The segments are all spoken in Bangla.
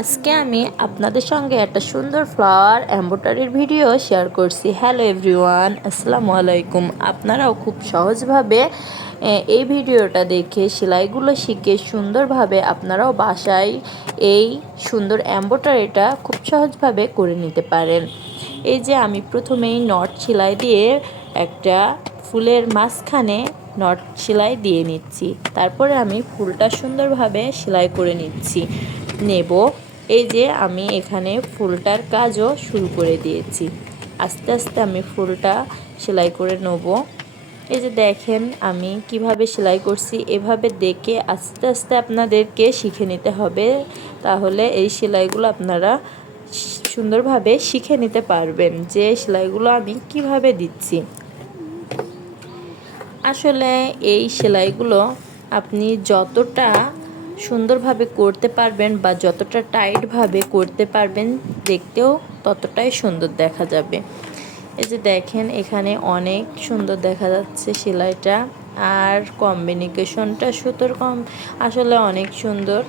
আজকে আমি আপনাদের সঙ্গে একটা সুন্দর ফ্লাওয়ার এমব্রয়ডারির ভিডিও শেয়ার করছি। হ্যালো এভরিওয়ান, আসসালামু আলাইকুম। আপনারাও খুব সহজভাবে এই ভিডিওটা দেখে সেলাইগুলো শিখে সুন্দরভাবে আপনারাও বাসায় এই সুন্দর এমব্রয়ডারিটা খুব সহজভাবে করে নিতে পারেন। এই যে আমি প্রথমেই নট সেলাই দিয়ে একটা ফুলের মাঝখানে নট সেলাই দিয়ে নিচ্ছি, তারপরে আমি ফুলটা সুন্দরভাবে সেলাই করে নেব। এই যে আমি এখানে ফুলটার কাজও শুরু করে দিয়েছি। আস্তে আস্তে আমি ফুলটা সেলাই করে নেব। এই যে দেখেন আমি কিভাবে সেলাই করছি, এভাবে দেখে আস্তে আস্তে আপনাদেরকে শিখে নিতে হবে, তাহলে এই সেলাইগুলো আপনারা সুন্দরভাবে শিখে নিতে পারবেন যে সেলাইগুলো আমি কিভাবে দিচ্ছি। আসলে এই সেলাইগুলো আপনি যতটা সুন্দরভাবে করতে পারবেন বা যতটা টাইটভাবে করতে পারবেন, দেখতেও ততটাই সুন্দর দেখা যাবে। এই যে দেখেন এখানে অনেক সুন্দর দেখা যাচ্ছে সেলাইটা, আর কম্বিনেশনটা সুতোর আসলে অনেক সুন্দর।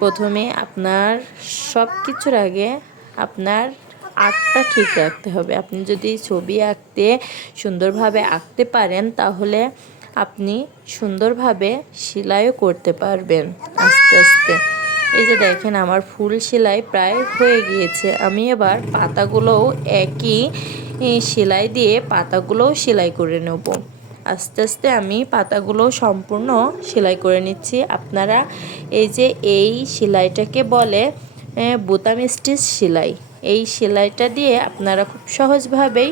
প্রথমে আপনার সব কিছুর আগে আপনার আর্টটা ঠিক রাখতে হবে। আপনি যদি ছবি আঁকতে সুন্দরভাবে আঁকতে পারেন, তাহলে আপনি সুন্দরভাবে সেলাইও করতে পারবেন আস্তে আস্তে। এই যে দেখেন আমার ফুল সেলাই প্রায় হয়ে গিয়েছে। আমি এবার পাতাগুলোও একই সেলাই দিয়ে পাতাগুলোও সেলাই করে নেব। আস্তে আস্তে আমি পাতাগুলো সম্পূর্ণ সেলাই করে নিচ্ছি। আপনারা এই সেলাইটাকে বলে বোতাম স্টিচ সেলাই। এই সেলাইটা দিয়ে আপনারা খুব সহজভাবেই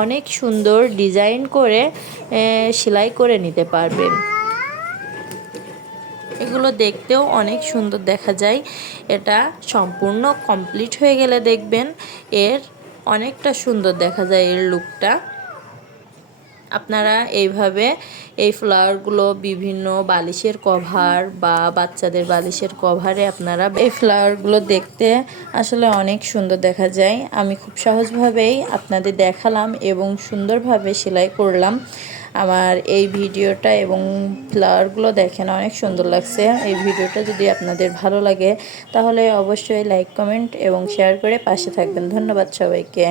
অনেক সুন্দর ডিজাইন করে সেলাই করে নিতে পারবেন। এগুলো দেখতেও অনেক সুন্দর দেখা যায়। এটা সম্পূর্ণ কমপ্লিট হয়ে গেলে দেখবেন এর অনেকটা সুন্দর দেখা যায় এর লুকটা। আপনারা এইভাবে এই ফ্লাওয়ারগুলো বিভিন্ন বালিশের কভার বা বাচ্চাদের বালিশের কভারে আপনারা এই ফ্লাওয়ারগুলো দেখতে আসলে অনেক সুন্দর দেখা যায়। আমি খুব সহজভাবেই আপনাদের দেখালাম এবং সুন্দরভাবে সেলাই করলাম। আমার এই ভিডিওটা এবং ফ্লাওয়ারগুলো দেখেন অনেক সুন্দর লাগছে। এই ভিডিওটা যদি আপনাদের ভালো লাগে তাহলে অবশ্যই লাইক, কমেন্ট এবং শেয়ার করে পাশে থাকবেন। ধন্যবাদ সবাইকে।